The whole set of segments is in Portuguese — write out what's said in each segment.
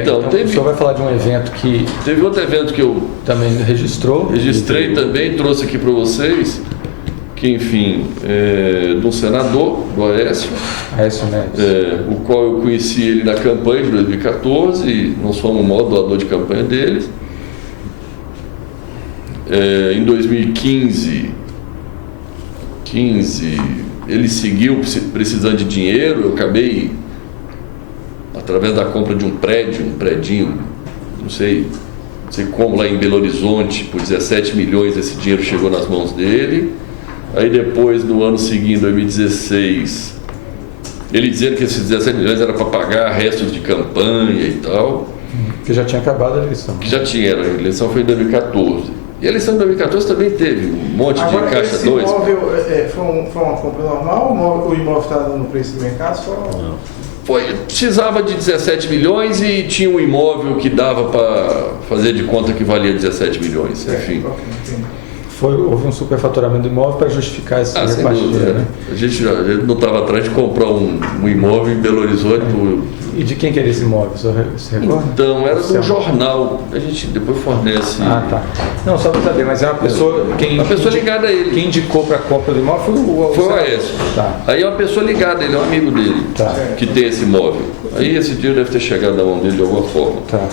Então, o senhor vai falar de um evento que... Teve outro evento que eu também registrou. Registrei também, trouxe aqui para vocês, que enfim, de um senador, do Aécio. Aécio Neves. O qual eu conheci ele na campanha de 2014, e nós fomos o maior doador de campanha deles. Em 2015, ele seguiu precisando de dinheiro, eu acabei, através da compra de um predinho, não sei como, lá em Belo Horizonte, por 17 milhões, esse dinheiro chegou nas mãos dele. Aí depois, no ano seguinte, 2016, ele dizendo que esses 17 milhões era para pagar restos de campanha e tal. Que já tinha acabado a eleição. Que já tinha, a eleição foi em 2014. E a eleição de 2014 também teve um monte de caixa 2. Esse imóvel foi uma compra normal? O imóvel está no preço do mercado? Precisava de 17 milhões e tinha um imóvel que dava para fazer de conta que valia 17 milhões, enfim. Houve um superfaturamento do imóvel para justificar essa repartição, né? A gente não estava atrás de comprar um imóvel em Belo Horizonte. E de quem que era esse imóvel? Você recorda? Então, era de um jornal. A gente depois fornece. Ah, tá. Não, só para saber, mas é uma pessoa... Uma pessoa ligada a ele. Quem indicou para a compra do imóvel foi o Aécio. Tá. Aí é uma pessoa ligada, ele é um amigo dele, que tem esse imóvel. Aí esse dinheiro deve ter chegado na mão dele de alguma forma. Tá.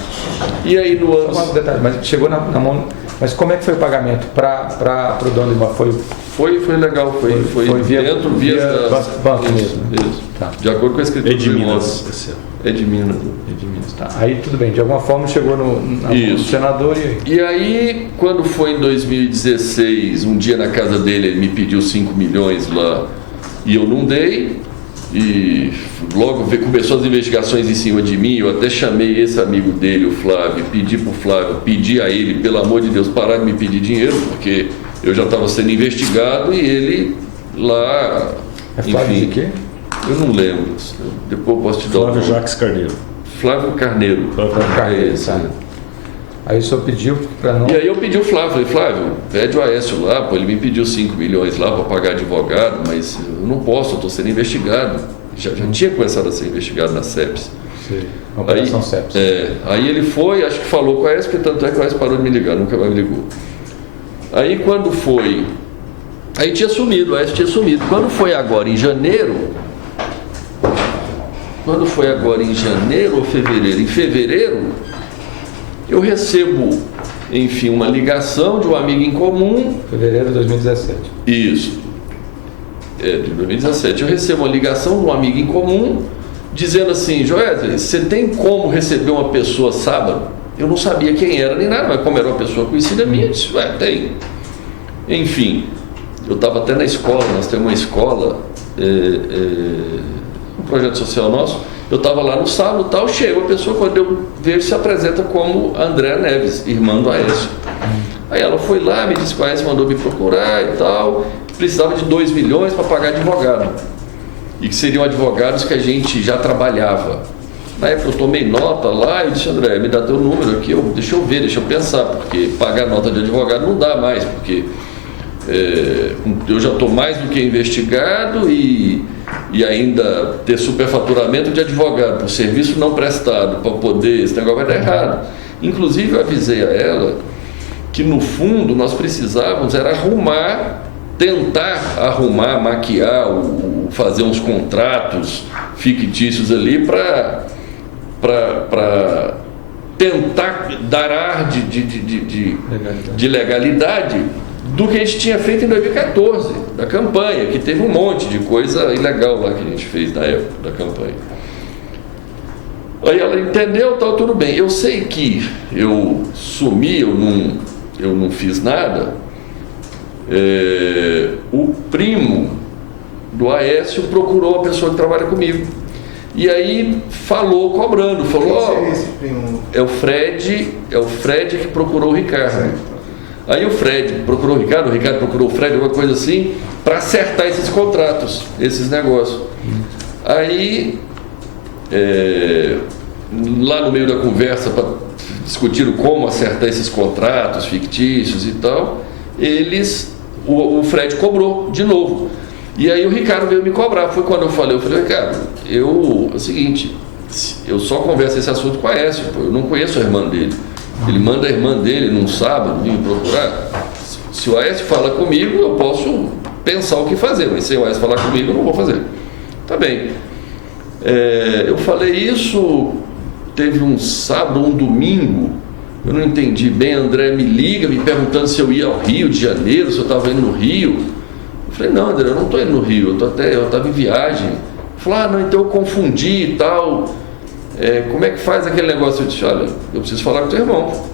E aí no ano... Só um detalhe, mas chegou na mão... Mas como é que foi o pagamento para o dono do imóvel? Foi legal, foi via banco mesmo. Isso. Tá. De acordo com a escritura de Minas. É de Minas. Tá. Aí tudo bem, de alguma forma chegou na mão do senador e aí, quando foi em 2016, um dia na casa dele, ele me pediu 5 milhões lá e eu não dei. E logo começou as investigações em cima de mim. Eu até chamei esse amigo dele, o Flávio, pedi a ele, pelo amor de Deus, parar de me pedir dinheiro, porque eu já estava sendo investigado e ele lá... Flávio de quê? Eu não lembro, depois eu posso te dar Flávio Jacques Carneiro. Flávio Carneiro. Aí o senhor pediu para não... E aí eu pedi o Flávio, falei, Flávio, pede o Aécio lá, ele me pediu 5 milhões lá para pagar advogado, mas eu não posso, eu estou sendo investigado. Já tinha começado a ser investigado na CEPS. Sim, Operação CEPS. Aí ele foi, acho que falou com o Aécio, porque tanto é que o Aécio parou de me ligar, nunca mais me ligou. Aí quando foi... Aí tinha sumido, o Aécio tinha sumido. Quando foi agora em janeiro ou fevereiro? Em fevereiro, eu recebo, enfim, uma ligação de um amigo em comum. Fevereiro de 2017. Isso. De 2017. Eu recebo uma ligação de um amigo em comum dizendo assim, Joesley, você tem como receber uma pessoa sábado? Eu não sabia quem era nem nada, mas como era uma pessoa conhecida minha, eu disse, tem. Enfim, eu estava até na escola, nós temos uma escola, um projeto social nosso. Eu estava lá no sábado e tal, chega a pessoa, quando eu vejo, se apresenta como Andréa Neves, irmã do Aécio. Aí ela foi lá, me disse que o Aécio mandou me procurar e tal, precisava de 2 milhões para pagar advogado. E que seriam advogados que a gente já trabalhava. Na época eu tomei nota lá e disse, André, me dá teu número aqui, deixa eu ver, deixa eu pensar, porque pagar nota de advogado não dá mais, porque eu já estou mais do que investigado e ainda ter superfaturamento de advogado por serviço não prestado, para poder, esse negócio vai dar errado. Inclusive eu avisei a ela que no fundo nós precisávamos era tentar arrumar, maquiar, fazer uns contratos fictícios ali para tentar dar ar de legalidade do que a gente tinha feito em 2014, da campanha, que teve um monte de coisa ilegal lá que a gente fez na época da campanha. Aí ela entendeu, tal, tudo bem. Eu sei que eu sumi, eu não fiz nada. O primo do Aécio procurou a pessoa que trabalha comigo. E aí falou, cobrando, falou, quem seria esse primo? É o Fred que procurou o Ricardo. Certo. Aí o Fred procurou o Ricardo procurou o Fred, alguma coisa assim, para acertar esses contratos, esses negócios. Aí, lá no meio da conversa, discutiram como acertar esses contratos fictícios e tal, o Fred cobrou de novo. E aí o Ricardo veio me cobrar. Foi quando eu falei, Ricardo, é o seguinte, eu só converso esse assunto com a Aécio, pô, eu não conheço a irmã dele. Ele manda a irmã dele num sábado vir me procurar. Se o Aécio fala comigo, eu posso pensar o que fazer, mas se o Aécio falar comigo, eu não vou fazer. Tá bem. Eu falei isso, teve um sábado, um domingo, eu não entendi bem. André me liga, me perguntando se eu ia ao Rio de Janeiro, se eu estava indo no Rio. Eu falei, não, André, eu não estou indo no Rio, eu estava em viagem. Ele falou, não, então eu confundi e tal. Como é que faz aquele negócio? Eu disse, olha, eu preciso falar com o teu irmão.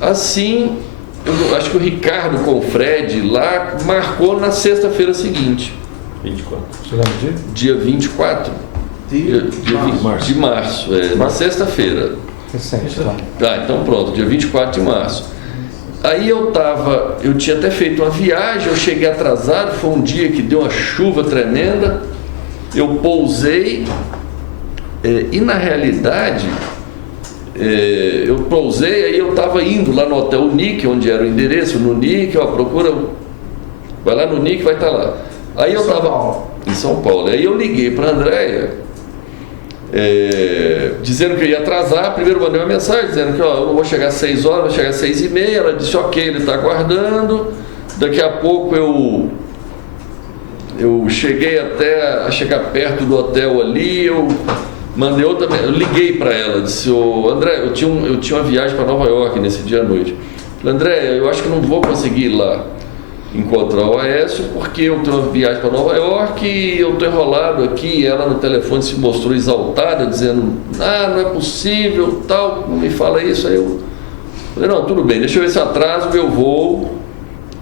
Assim, eu acho que o Ricardo com o Fred lá marcou na sexta-feira seguinte. 24. Você lembra do dia? Dia 24 de março, na sexta-feira. Recente, tá, então pronto, dia 24 de março. Aí eu tinha até feito uma viagem, eu cheguei atrasado, foi um dia que deu uma chuva tremenda, eu pousei, e na realidade, eu pousei, aí eu estava indo lá no Hotel Nick, onde era o endereço, no Nick, procura, vai lá no Nick, vai estar lá. Aí eu estava em São Paulo, aí eu liguei para a Andréia, dizendo que eu ia atrasar. Primeiro mandei uma mensagem dizendo que eu não vou chegar às 6 horas, vou chegar às 6h30. Ela disse, ok, ele está aguardando. Daqui a pouco eu cheguei até a chegar perto do hotel ali, eu mandei outra, eu liguei para ela, disse, André, eu tinha uma viagem para Nova York nesse dia à noite. Falei, André, eu acho que não vou conseguir ir lá encontrar o Aécio, porque eu tenho uma viagem para Nova York e eu estou enrolado aqui. E ela no telefone se mostrou exaltada, dizendo, não é possível, tal, não me fala isso. Aí eu falei, não, tudo bem, deixa eu ver se atraso meu voo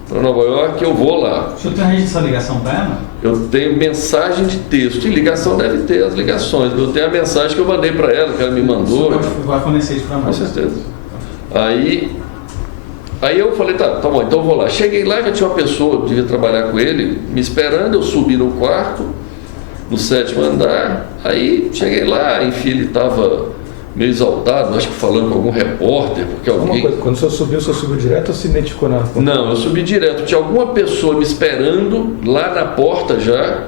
para Nova York, eu vou lá. O senhor tem registro dessa ligação para ela? Eu tenho mensagem de texto, e ligação deve ter as ligações, eu tenho a mensagem que eu mandei para ela, que ela me mandou. Vai fornecer isso para nós. Com certeza. Aí eu falei, tá bom, então eu vou lá. Cheguei lá, já tinha uma pessoa, devia trabalhar com ele, me esperando. Eu subi no quarto, no 7º andar. Aí cheguei lá, enfim, ele estava meio exaltado, acho que falando com algum repórter, porque alguém... Quando o senhor subiu direto ou se identificou na... Não, eu subi direto. Tinha alguma pessoa me esperando lá na porta já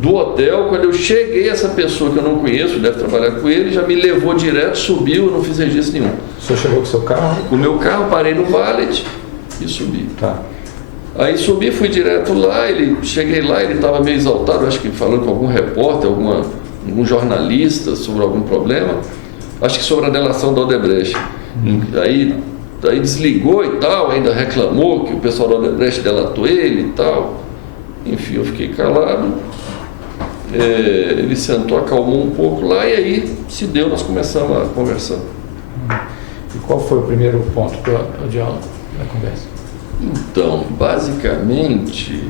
do hotel. Quando eu cheguei, essa pessoa que eu não conheço, deve trabalhar com ele, já me levou direto, subiu, eu não fiz registro nenhum. O senhor chegou com o seu carro? Com o meu carro, parei no valet e subi. Tá. Aí subi, fui direto lá, cheguei lá, ele estava meio exaltado, acho que falando com algum repórter, algum jornalista sobre algum problema, acho que sobre a delação da Odebrecht. Aí desligou e tal, ainda reclamou que o pessoal da Odebrecht delatou ele e tal. Enfim, eu fiquei calado. Ele sentou, acalmou um pouco lá, e aí se deu, nós começamos a conversar. E qual foi o primeiro ponto do diálogo da conversa? Então, basicamente,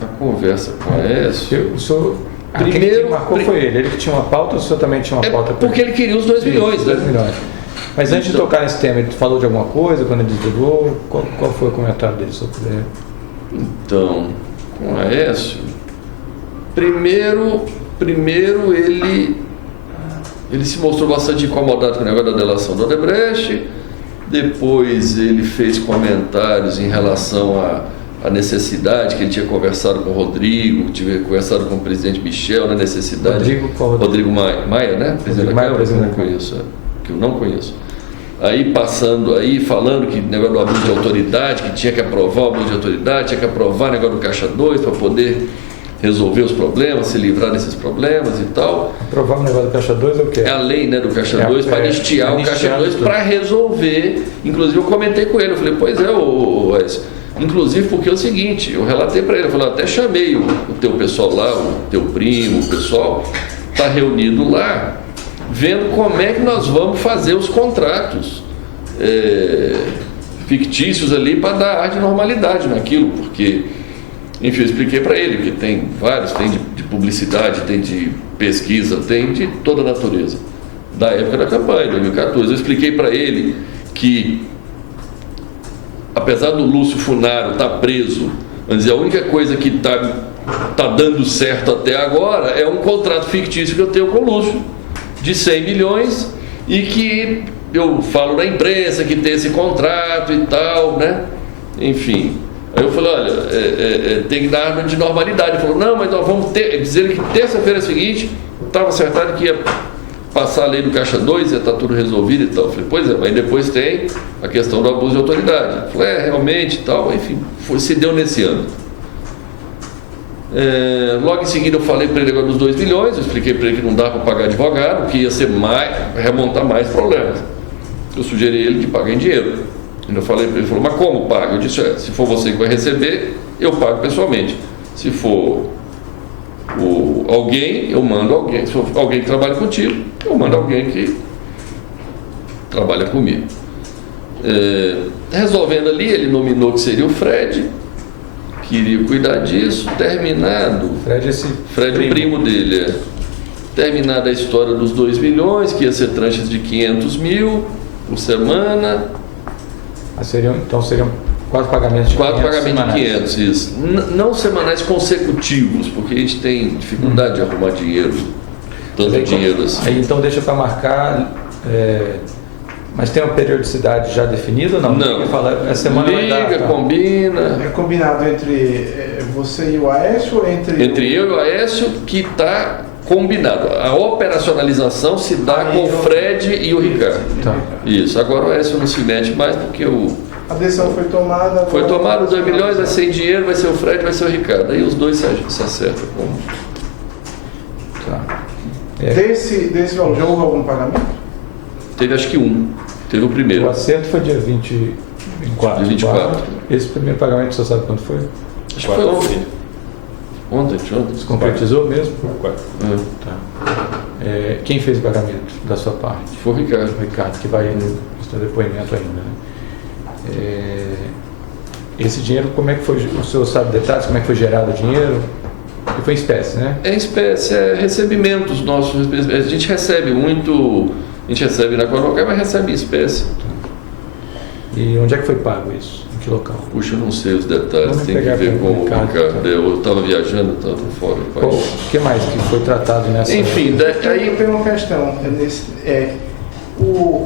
a conversa com a Aécio... O senhor, quem marcou foi ele que tinha uma pauta, ou o senhor também tinha uma pauta? Porque ele queria os 2 milhões. 2 milhões. Mas antes de tocar nesse tema, ele falou de alguma coisa quando ele desligou? Qual foi o comentário dele sobre ele? Então, com a Aécio, primeiro ele se mostrou bastante incomodado com o negócio da delação da Odebrecht. Depois ele fez comentários em relação à necessidade, que ele tinha conversado com o Rodrigo, que tinha conversado com o presidente Michel na necessidade. Rodrigo Maia, né? Presidente da Câmara, que eu não conheço. Aí falando que negócio do abuso de autoridade, que tinha que aprovar o abuso de autoridade, tinha que aprovar o negócio do Caixa 2 para poder resolver os problemas, se livrar desses problemas e tal. Aprovar o negócio do Caixa 2 é o quê? É a lei, né, do Caixa 2 para anistiar o Caixa 2 para resolver. Inclusive eu comentei com ele, eu falei, pois é, Wes. Inclusive porque é o seguinte, eu relatei para ele, eu falei, até chamei o teu pessoal lá, o teu primo, o pessoal, está reunido lá, vendo como é que nós vamos fazer os contratos fictícios ali para dar ar de normalidade naquilo, porque... Enfim, eu expliquei para ele que tem vários, tem de publicidade, tem de pesquisa, tem de toda a natureza. Da época da campanha, 2014. Eu expliquei para ele que, apesar do Lúcio Funaro estar preso, vamos dizer, a única coisa que está dando certo até agora é um contrato fictício que eu tenho com o Lúcio, de 100 milhões, e que eu falo na imprensa que tem esse contrato e tal, né? Enfim... Aí eu falei, olha, tem que dar arma de normalidade. Ele falou, não, mas nós vamos dizer que terça-feira seguinte estava acertado que ia passar a lei do Caixa 2 ia estar tudo resolvido e tal. Eu falei, pois é, mas depois tem a questão do abuso de autoridade. Eu falei, realmente e tal, enfim, se deu nesse ano. Logo em seguida eu falei para ele agora dos 2 milhões, eu expliquei para ele que não dá para pagar advogado, que ia ser remontar mais problemas. Eu sugeri a ele que pague em dinheiro. Eu falei para ele, ele falou, mas como paga? Eu disse, se for você que vai receber, eu pago pessoalmente. Se for alguém, eu mando alguém. Se for alguém que trabalha contigo, eu mando alguém que trabalha comigo. Resolvendo ali, ele nominou que seria o Fred, queria cuidar disso. Terminado, Fred, o primo dele, terminada a história dos 2 milhões, que ia ser tranches de 500 mil por semana. Seriam 4 pagamentos de 4 pagamentos semanais. de 500, isso. Não semanais consecutivos, porque a gente tem dificuldade de arrumar dinheiro, tanto dinheiro assim. Aí então deixa para marcar, mas tem uma periodicidade já definida ou não? Não. Essa semana liga, vai dar, tá? combina. É combinado entre você e o Aécio ou entre... Entre eu e o Aécio, que está combinado. A operacionalização se dá com o Fred e o Ricardo. Tá. Isso. Agora o Aécio não se mete mais porque A decisão foi tomada... foi tomado 2 milhões, vai ser em dinheiro, vai ser o Fred, vai ser o Ricardo. Aí os dois se acertam. Tá. Desse valor, já houve algum pagamento? Teve acho que teve o primeiro. O acerto foi dia 24. Dia 24. Esse primeiro pagamento, você sabe quando foi? Acho que foi ontem. Ontem. Se concretizou mesmo? Tá. Quem fez o pagamento da sua parte? Foi o Ricardo. O Ricardo, que vai prestar depoimento ainda, né? Esse dinheiro, como é que foi? O senhor sabe detalhes? Como é que foi gerado o dinheiro? E foi em espécie, né? É espécie, recebimentos nossos. A gente recebe muito, a gente recebe na Coronel, mas recebe em espécie. E onde é que foi pago isso? Em que local? Puxa, eu não sei os detalhes, Vamos tem que pegar ver com com o o Ricardo. Ricardo. Eu estava viajando, estava fora do O país. que mais que foi tratado nessa... Enfim, Aí aí tem uma questão.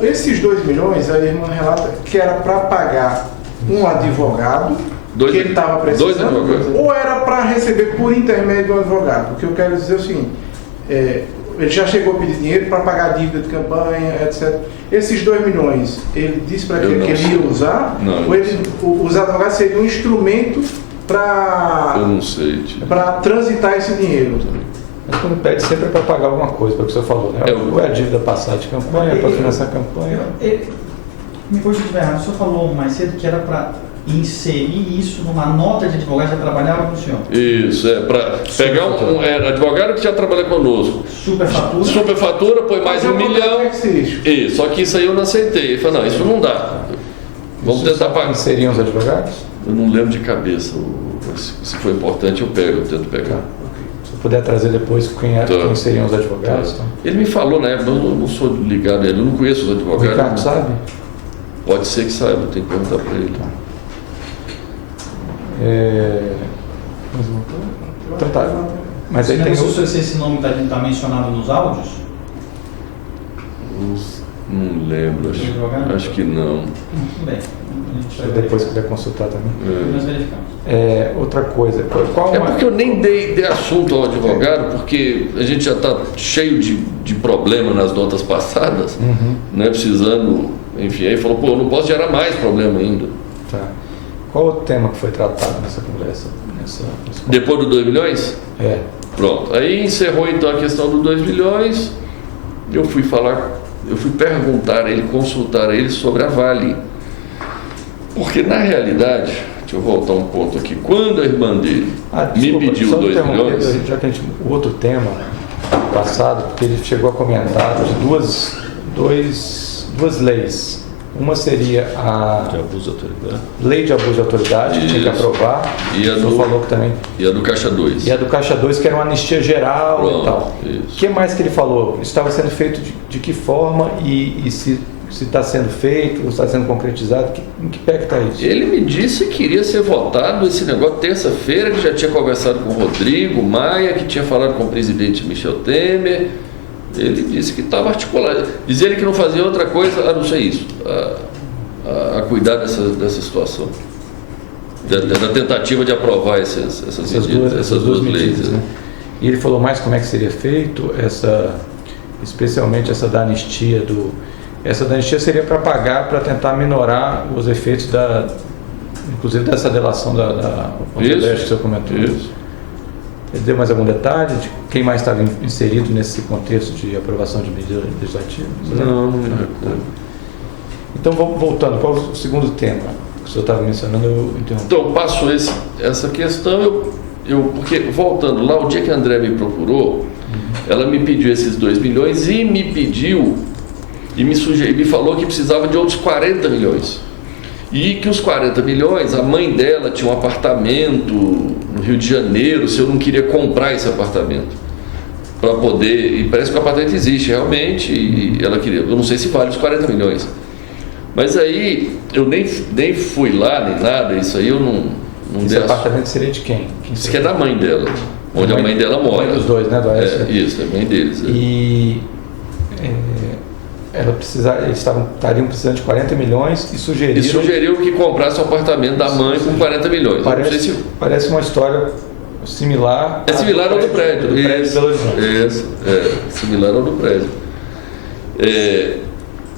Esses 2 milhões, a irmã relata que era para pagar um advogado que ele estava dois precisando, advogados. ou era para receber por intermédio do advogado. O que eu quero dizer é o seguinte, ele já chegou a pedir dinheiro para pagar a dívida de campanha, etc. Esses 2 milhões, ele disse para que ele ia usar? Não, ou os advogados seriam um instrumento eu para não sei, tio. transitar esse dinheiro? Mas quando pede sempre é para pagar alguma coisa, para o que o senhor falou, né? Ou é a dívida passada de campanha, para financiar a campanha. Me corrija se estiver errado, o senhor falou mais cedo que era para inserir isso numa nota de advogado que já trabalhava com o senhor. Isso, para pegar um advogado que já trabalha conosco. Superfatura. Superfatura, põe mais 1 milhão. Isso, só que isso aí eu não aceitei. Ele falou, não, isso não dá. Vamos tentar pagar. Seriam os advogados? Eu não lembro de cabeça. Se for importante, eu tento pegar. Se eu puder trazer depois quem seriam os advogados. Então. Ele me falou na época, eu não sou ligado a ele, eu não conheço os O advogados. Ricardo sabe? Pode ser que saiba, eu tenho que perguntar para ele. Mais uma coisa? Então tá. Mas aí tem Se esse nome está mencionado nos áudios? Não lembro, acho que não. Tudo bem. Se depois quiser consultar também. Nós verificamos. Outra coisa. Qual É porque eu nem dei assunto ao advogado, porque a gente já está cheio de problema nas notas passadas, né, precisando, enfim, aí falou, eu não posso gerar mais problema ainda. Tá. Qual o tema que foi tratado nessa conversa? Depois do 2 milhões? Pronto. Aí encerrou então a questão do 2 milhões, eu fui perguntar a ele, consultar a ele sobre a Vale. Porque na realidade, deixa eu voltar um ponto aqui, quando a irmã dele me pediu 2 milhões... Já que o outro tema passado, porque ele chegou a comentar de duas leis. Uma seria a lei de abuso de autoridade, que tinha que aprovar. E a falou que também. E a do Caixa 2. E a do Caixa 2, que era uma anistia geral. Pronto, e tal. O que mais que ele falou? Estava sendo feito de que forma e se está sendo feito, ou está sendo concretizado, em que pé que está isso? Ele me disse que queria ser votado esse negócio terça-feira, que já tinha conversado com o Rodrigo Maia, que tinha falado com o presidente Michel Temer. Ele disse que estava articulado. Dizia ele que não fazia outra coisa a não ser isso, a cuidar dessa situação. Da tentativa de aprovar essas duas leis. Né? E ele falou mais como é que seria feito especialmente essa da anistia essa da anistia seria para pagar, para tentar minorar os efeitos inclusive dessa delação da Odebrecht que você comentou. Isso. Ele deu mais algum detalhe de quem mais estava inserido nesse contexto de aprovação de medida legislativa? Não me recordo. Então, voltando para o segundo tema que o senhor estava mencionando, eu interrompi. Então, passou essa questão, porque, voltando lá, o dia que a André me procurou, ela me pediu esses 2 milhões e me pediu, e me falou que precisava de outros 40 milhões. E que os 40 milhões, a mãe dela tinha um apartamento no Rio de Janeiro, se eu não queria comprar esse apartamento. Para poder, e parece que o apartamento existe realmente, e ela queria, eu não sei se vale os 40 milhões. Mas aí, eu nem fui lá, nem nada, isso aí eu não Esse apartamento seria de quem? Isso que é da mãe dela, onde a mãe dela mora. Mãe dos dois, né? Isso, é a mãe deles. E eles estariam precisando de 40 milhões e sugeriram que comprasse o apartamento da mãe com 40 milhões. Parece uma história similar. É similar ao do prédio. Do prédio de Belo Horizonte. Similar ao do prédio.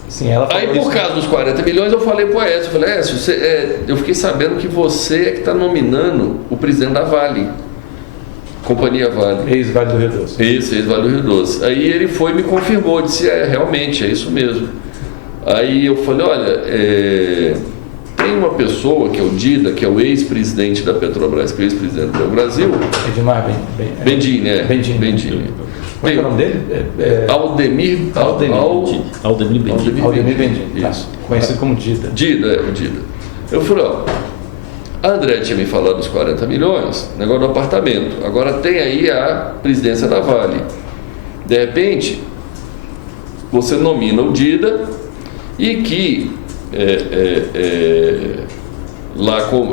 Sim, ela falou aí, por causa dos 40 milhões, eu falei pro Aécio, eu fiquei sabendo que você é que está nominando o presidente da Vale, Companhia Vale. Ex-Vale do Rio Doce. Ex-Vale do Rio Doce. Aí ele foi e me confirmou, disse, realmente, é isso mesmo. Aí eu falei, olha, tem uma pessoa que é o Dida, que é o ex-presidente da Petrobras, que é o ex-presidente do Brasil. Edmar Bendini, né? Bendini. Qual é o nome dele? Aldemir Bendini. Isso. Conhecido como Dida. Dida. Eu falei, a André tinha me falado dos 40 milhões, negócio do apartamento. Agora tem aí a presidência da Vale. De repente, você nomina o Dida e que lá com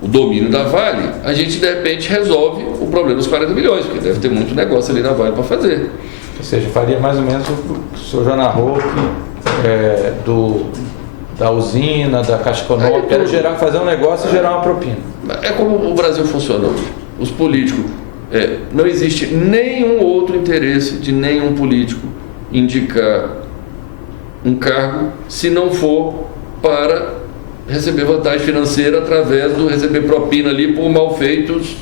o domínio da Vale, a gente de repente resolve o problema dos 40 milhões, porque deve ter muito negócio ali na Vale para fazer. Ou seja, faria mais ou menos o que o senhor já narrou da usina, da Caixa Econômica, era fazer um negócio e gerar uma propina. É como o Brasil funciona hoje. Os políticos, não existe nenhum outro interesse de nenhum político indicar um cargo se não for para receber vantagem financeira através do receber propina ali por malfeitos.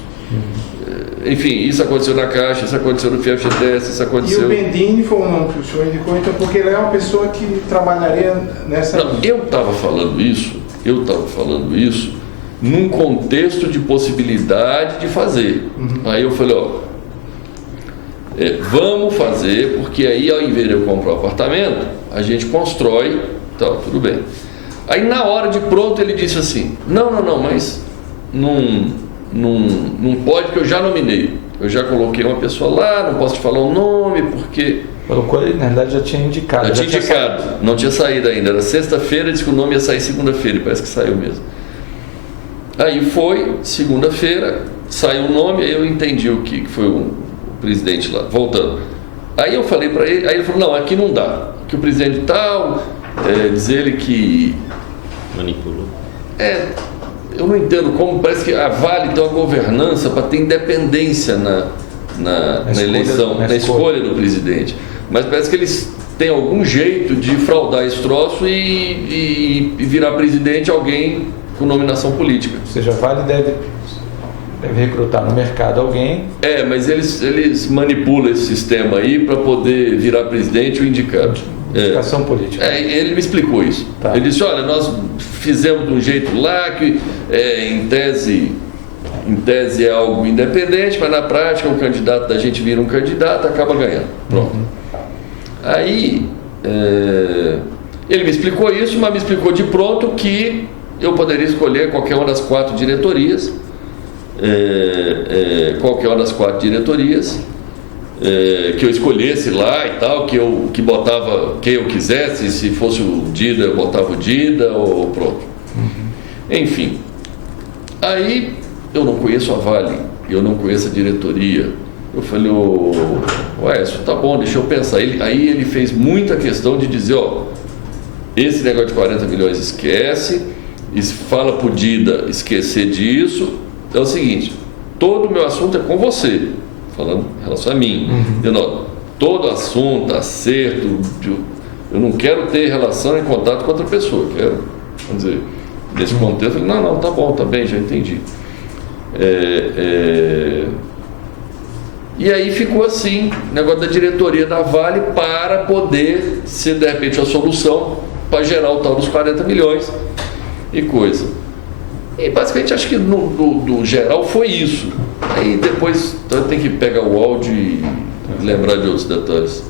Enfim, isso aconteceu na Caixa, isso aconteceu no FGTS, isso aconteceu... E o Bendini foi um nome que o senhor indicou, então, porque ele é uma pessoa que trabalharia nessa... Não, eu estava falando isso num contexto de possibilidade de fazer. Aí eu falei, vamos fazer, porque aí ao invés de eu comprar o apartamento, a gente constrói, tudo bem. Aí na hora de pronto ele disse assim, não, mas não pode, porque eu já nominei. Eu já coloquei uma pessoa lá, não posso te falar o nome, porque... Colocou, na verdade já tinha indicado. Não tinha saído ainda. Era sexta-feira, disse que o nome ia sair segunda-feira, e parece que saiu mesmo. Aí foi, segunda-feira, saiu o nome, aí eu entendi o que foi o presidente lá, voltando. Aí eu falei para ele, aí ele falou, não, aqui não dá, que o presidente tal, diz ele que... manipulou. Eu não entendo como, parece que a Vale tem uma governança para ter independência na eleição, na escolha do presidente. Mas parece que eles têm algum jeito de fraudar esse troço e virar presidente alguém com nominação política. Ou seja, a Vale deve recrutar no mercado alguém. Mas eles manipulam esse sistema aí para poder virar presidente ou indicado. Indicação política. Ele me explicou isso. Tá. Ele disse, olha, nós fizemos de um jeito lá que em tese é algo independente, mas na prática o candidato da gente vira um candidato, acaba ganhando. Pronto. Aí ele me explicou isso, mas me explicou de pronto que eu poderia escolher qualquer uma das 4 diretorias, que eu escolhesse lá e tal, que botava quem eu quisesse, se fosse o Dida, eu botava o Dida, ou pronto. Enfim, aí eu não conheço a Vale, eu não conheço a diretoria. Eu falei, Aécio, tá bom, deixa eu pensar. Aí ele fez muita questão de dizer, esse negócio de 40 milhões esquece, fala pro Dida esquecer disso. É o seguinte, todo o meu assunto é com você. falando em relação a mim, dizendo, ó, todo assunto, acerto, eu não quero ter relação e contato com outra pessoa, quero, vamos dizer, nesse contexto, eu falei, não, tá bom, tá bem, já entendi. E aí ficou assim, o negócio da diretoria da Vale para poder ser, de repente, a solução para gerar o tal dos 40 milhões e coisa. E basicamente acho que no geral foi isso. Aí depois tem que pegar o áudio e lembrar de outros detalhes.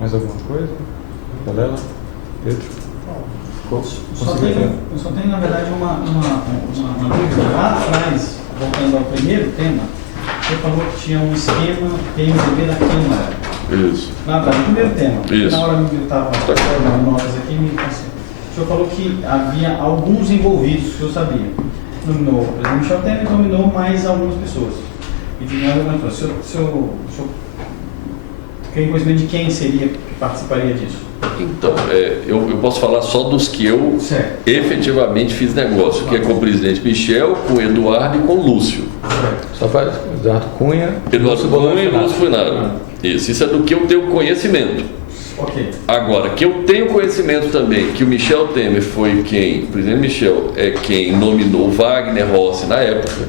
Mais alguma coisa? Valela? Pedro? Eu só tenho, na verdade, uma dúvida. Lá atrás, voltando ao primeiro tema, você falou que tinha um esquema PMDB da Câmara. Isso. Lá atrás, no primeiro tema. Isso. Na hora que eu estava fazendo notas aqui, me passei. O senhor falou que havia alguns envolvidos, que eu sabia. Nominou o presidente Michel Temer e nominou mais algumas pessoas. E de mais algumas pessoas. O senhor tem conhecimento de quem seria que participaria disso? Então, eu posso falar só dos que eu efetivamente fiz negócio, que é com o presidente Michel, com o Eduardo e com o Lúcio. Só para Eduardo Cunha e Lúcio Funaro. Isso é do que eu tenho conhecimento. Okay. Agora, que eu tenho conhecimento também que o Michel Temer foi quem, o presidente Michel é quem nominou Wagner Rossi na época,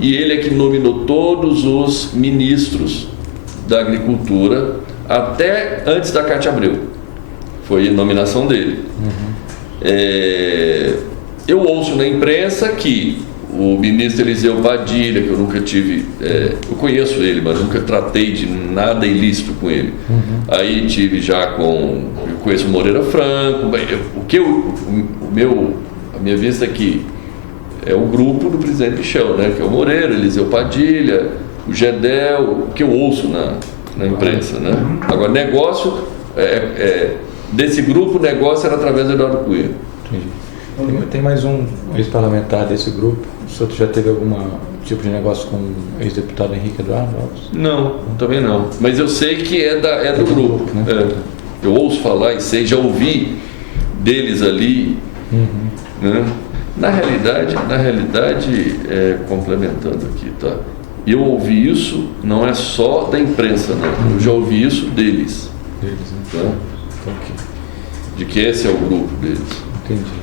e ele é que nominou todos os ministros da Agricultura até antes da Cátia Abreu. Foi a nominação dele. Eu ouço na imprensa que o ministro Eliseu Padilha, que eu nunca tive, eu conheço ele, mas nunca tratei de nada ilícito com ele. Aí tive já eu conheço o Moreira Franco, a minha vista aqui é o grupo do presidente Michel, né, que é o Moreira, Eliseu Padilha, o Gedel, o que eu ouço na imprensa, né? Agora, negócio, desse grupo, o negócio era através do Eduardo Cunha. Entendi. Tem mais um ex-parlamentar desse grupo? O senhor já teve algum tipo de negócio com o ex-deputado Henrique Eduardo Alves? Não, também não. Mas eu sei que é do grupo. Né? Eu ouço falar e sei, já ouvi deles ali. Né? Na realidade, complementando aqui, tá? Eu ouvi isso, não é só da imprensa, não. Eu já ouvi isso deles. Né? Tá? Okay. De que esse é o grupo deles. Entendi.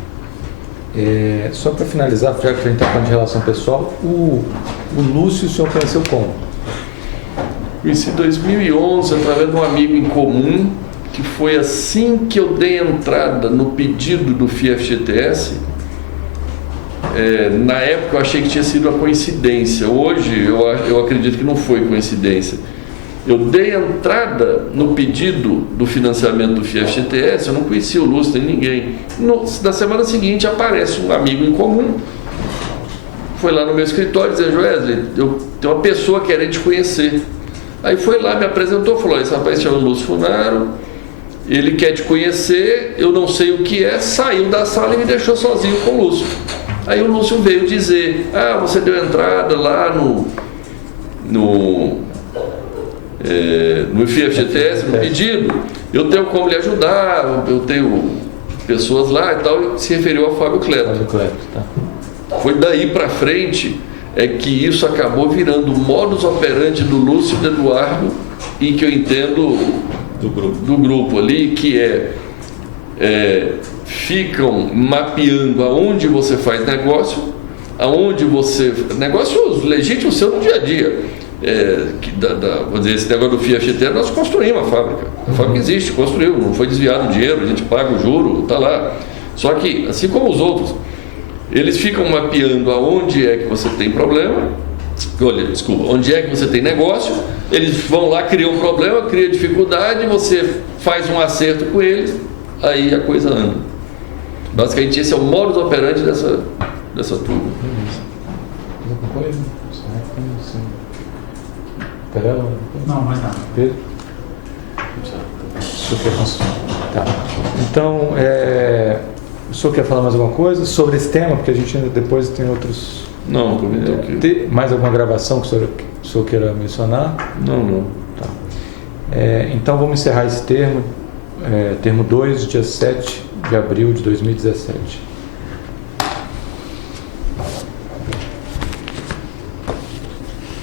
Só para finalizar, já que a gente está falando de relação pessoal, o Lúcio o senhor conheceu como? Conheci em 2011 através de um amigo em comum, que foi assim que eu dei entrada no pedido do FIEFGTS. Na época eu achei que tinha sido uma coincidência. Hoje eu acredito que não foi coincidência. Eu dei entrada no pedido do financiamento do FIEFGTS, eu não conhecia o Lúcio nem ninguém. Na semana seguinte aparece um amigo em comum, foi lá no meu escritório e disse: Wesley, eu tenho uma pessoa querendo te conhecer. Aí foi lá, me apresentou, falou: esse rapaz chama Lúcio Funaro, ele quer te conhecer, eu não sei o que é, saiu da sala e me deixou sozinho com o Lúcio. Aí o Lúcio veio dizer: você deu entrada lá no FIEFGTS, no pedido, eu tenho como lhe ajudar, eu tenho pessoas lá e tal, e se referiu ao Fábio Cleto. Tá. Foi daí para frente que isso acabou virando o modus operandi do Lúcio e do Eduardo, e que eu entendo do grupo ali, que ficam mapeando aonde você faz negócio, negócios legítimos seu no dia a dia. Vamos dizer, esse negócio do FIEFGTS, nós construímos a fábrica. A fábrica existe, construiu, não foi desviado o dinheiro, a gente paga o juro, está lá. Só que, assim como os outros, eles ficam mapeando aonde é que você tem problema, onde é que você tem negócio, eles vão lá, criam um problema, criam dificuldade, você faz um acerto com eles, aí a coisa anda. Basicamente, esse é o modus operandi dessa turma. Alguma coisa? Não, mais nada. Pedro? Tá. Então, o senhor quer falar mais alguma coisa sobre esse tema? Porque a gente ainda depois tem outros... Não, por mim tem mais alguma gravação que o senhor queira mencionar? Não. Tá. Então vamos encerrar esse termo 2, dia 7 de abril de 2017.